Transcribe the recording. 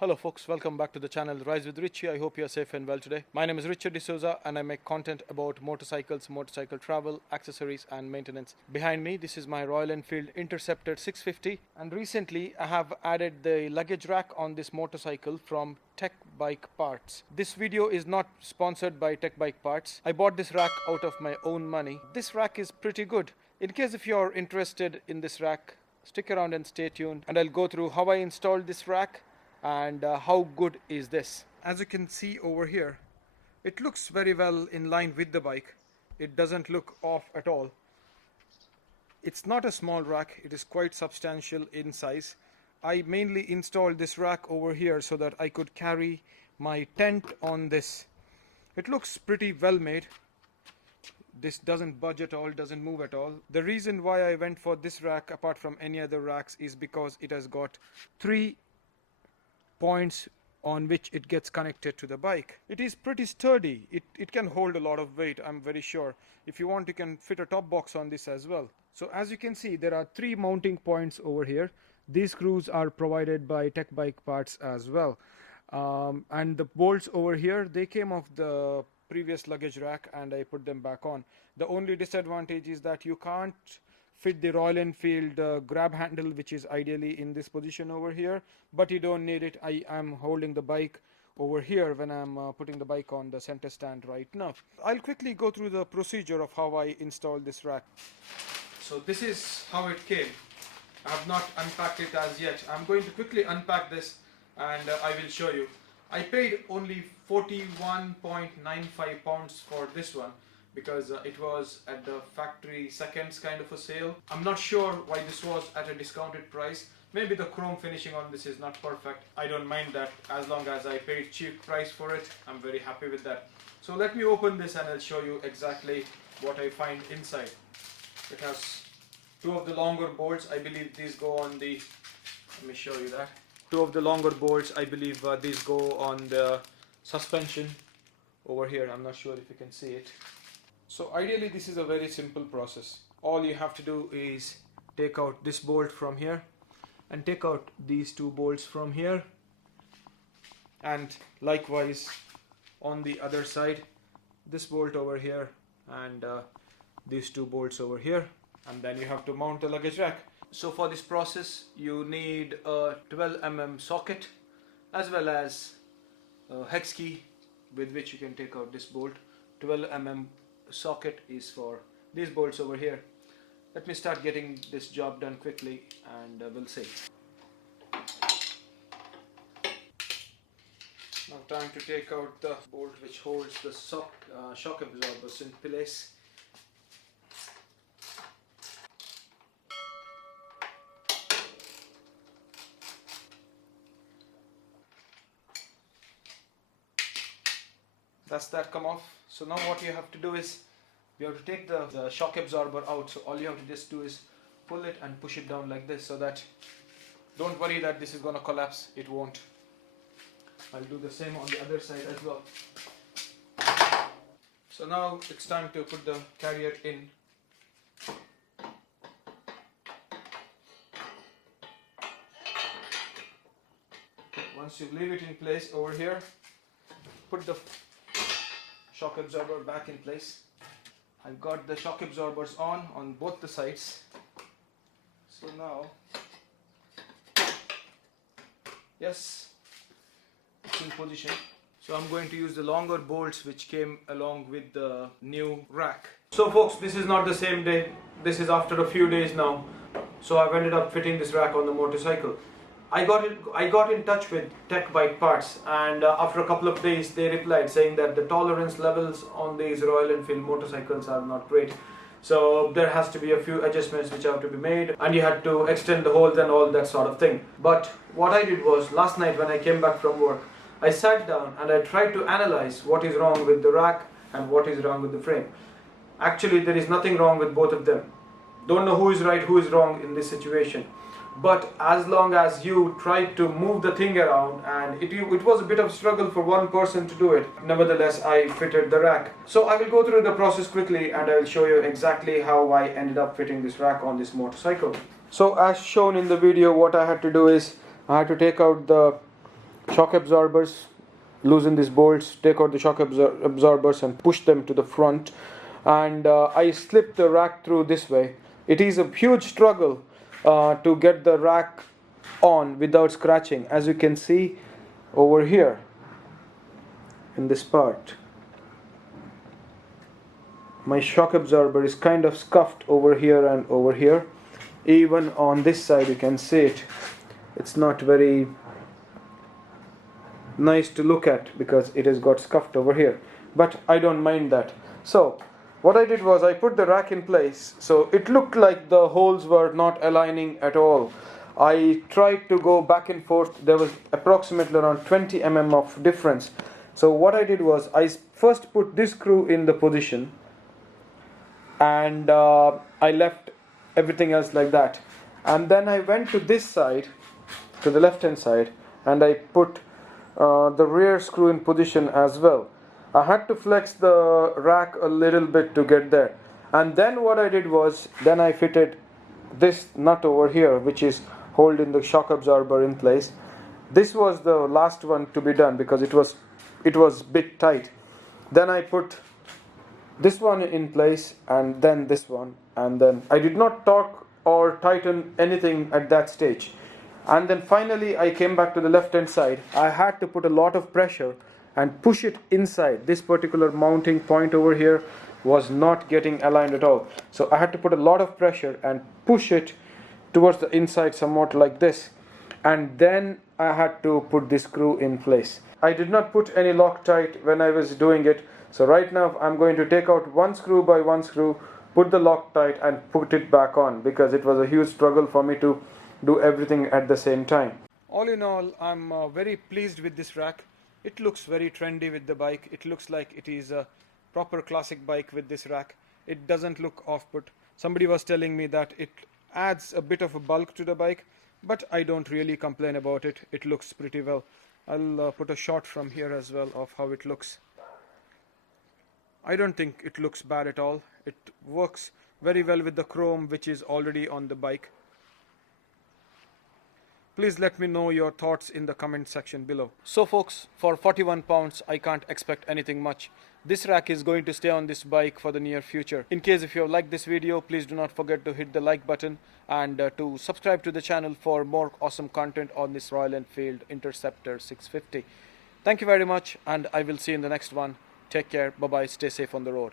Hello folks, welcome back to the channel Rise with Richie. I hope you are safe and well today. My name is Richie D'Souza and I make content about motorcycles, motorcycle travel, accessories and maintenance. Behind me, this is my Royal Enfield Interceptor 650, and recently I have added the luggage rack on this motorcycle from TEC Bike Parts. This video is not sponsored by TEC Bike Parts. I bought this rack out of my own money. This rack is pretty good. In case if you're interested in this rack, stick around and stay tuned, and I'll go through how I installed this rack and how good is this. As you can see over here, it looks very well in line with the bike. It doesn't look off at all. It's not a small rack, it is quite substantial in size. I mainly installed this rack over here so that I could carry my tent on this. It looks pretty well made. This doesn't budge at all, doesn't move at all. The reason why I went for this rack apart from any other racks is because it has got 3 points on which it gets connected to the bike. It is pretty sturdy. It can hold a lot of weight, I'm very sure. If you want, you can fit a top box on this as well. So as you can see, there are 3 mounting points over here. These screws are provided by TEC Bike Parts as well. And the bolts over here, they came off the previous luggage rack and I put them back on. The only disadvantage is that you can't fit the Royal Enfield grab handle, which is ideally in this position over here, but you don't need it. I am holding the bike over here when I'm putting the bike on the center stand right now. I'll quickly go through the procedure of how I installed this rack. So this is how it came. I have not unpacked it as yet. I'm going to quickly unpack this and I will show you. I paid only 41.95 pounds for this one, because it was at the factory seconds kind of a sale. I'm not sure why this was at a discounted price. Maybe the chrome finishing on this is not perfect. I don't mind that, as long as I paid cheap price for it. I'm very happy with that. So let me open this and I'll show you exactly what I find inside. It has 2 of the longer bolts. I believe these go on the, let me show you that. 2 of the longer bolts, I believe these go on the suspension over here. I'm not sure if you can see it. So ideally this is a very simple process. All you have to do is take out this bolt from here and take out these 2 bolts from here, and likewise on the other side, this bolt over here and these 2 bolts over here, and then you have to mount the luggage rack. So for this process you need a 12mm socket as well as a hex key with which you can take out this bolt. 12mm socket is for these bolts over here. Let me start getting this job done quickly and we'll see. Now time to take out the bolt which holds the shock absorbers in place. That's that come off. So now what you have to do is you have to take the shock absorber out. So all you have to just do is pull it and push it down like this, so that don't worry that this is going to collapse, it won't. I'll do the same on the other side as well. So now it's time to put the carrier in. Once you leave it in place over here, put the shock absorber back in place. I've got the shock absorbers on both the sides. So now, yes, it's in position. So I'm going to use the longer bolts which came along with the new rack. So folks, this is not the same day. This is after a few days now. So I've ended up fitting this rack on the motorcycle. I got in touch with TEC Bike Parts, and after a couple of days they replied saying that the tolerance levels on these Royal Enfield motorcycles are not great. So there has to be a few adjustments which have to be made, and you had to extend the holes and all that sort of thing. But what I did was, last night when I came back from work, I sat down and I tried to analyze what is wrong with the rack and what is wrong with the frame. Actually, there is nothing wrong with both of them. Don't know who is right, who is wrong in this situation. But as long as you try to move the thing around, and it was a bit of struggle for one person to do it, nevertheless I fitted the rack. So I will go through the process quickly and I will show you exactly how I ended up fitting this rack on this motorcycle. So as shown in the video, what I had to do is I had to take out the shock absorbers, loosen these bolts, take out the shock absorbers and push them to the front, and I slip the rack through this way. It is a huge struggle to get the rack on without scratching, as you can see over here in this part. My shock absorber is kind of scuffed over here and over here. Even on this side you can see it. It's not very nice to look at because it has got scuffed over here, but I don't mind that. So what I did was I put the rack in place. So it looked like the holes were not aligning at all. I tried to go back and forth. There was approximately around 20 mm of difference. So what I did was I first put this screw in the position, and I left everything else like that, and then I went to this side, to the left hand side, and I put the rear screw in position as well. I had to flex the rack a little bit to get there, and then what I did was then I fitted this nut over here, which is holding the shock absorber in place. This was the last one to be done because it was a bit tight. Then I put this one in place, and then this one, and then I did not torque or tighten anything at that stage. And then finally I came back to the left hand side. I had to put a lot of pressure and push it inside. This particular mounting point over here was not getting aligned at all, so I had to put a lot of pressure and push it towards the inside somewhat like this, and then I had to put this screw in place. I did not put any Loctite when I was doing it, so right now I'm going to take out one screw by one screw, put the Loctite and put it back on, because it was a huge struggle for me to do everything at the same time. All in all, I'm very pleased with this rack. It looks very trendy with the bike. It looks like it is a proper classic bike with this rack. It doesn't look off-put. Somebody was telling me that it adds a bit of a bulk to the bike, but I don't really complain about it. It looks pretty well. I'll put a shot from here as well of how it looks. I don't think it looks bad at all. It works very well with the chrome which is already on the bike. Please let me know your thoughts in the comment section below. So folks, for 41 pounds I can't expect anything much. This rack is going to stay on this bike for the near future. In case if you have liked this video, please do not forget to hit the like button and to subscribe to the channel for more awesome content on this Royal Enfield Interceptor 650. Thank you very much, and I will see you in the next one. Take care, bye bye, stay safe on the road.